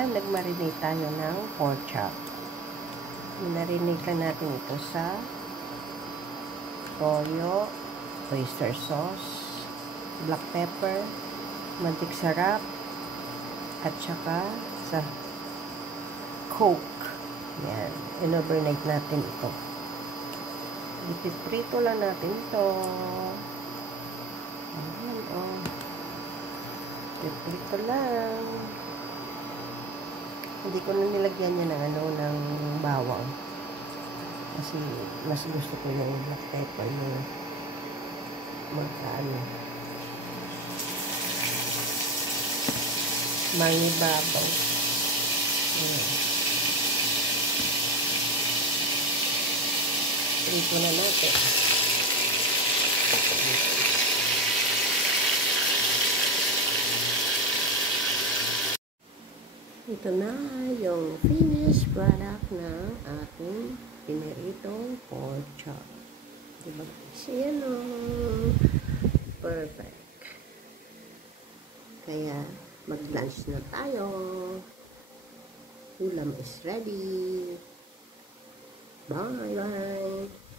Ayan, nagmarinate tayo ng pork chop. Minarinate lang natin ito sa toyo, oyster sauce, black pepper, mantik sarap, at saka sa Coke. Ayan, in-overnight natin ito. Ipiprito lang natin ito. Ayan, oh. Ipiprito lang. Hindi ko na nilagyan niya ng bawang. Kasi mas gusto ko yung black pepper yung mangibabaw. Prito na natin. Ito na yung finished product ng ating piniritong pork chop. Diba guys? Ayan o. Perfect. Kaya mag-lunch na tayo. Ulam is ready. Bye bye.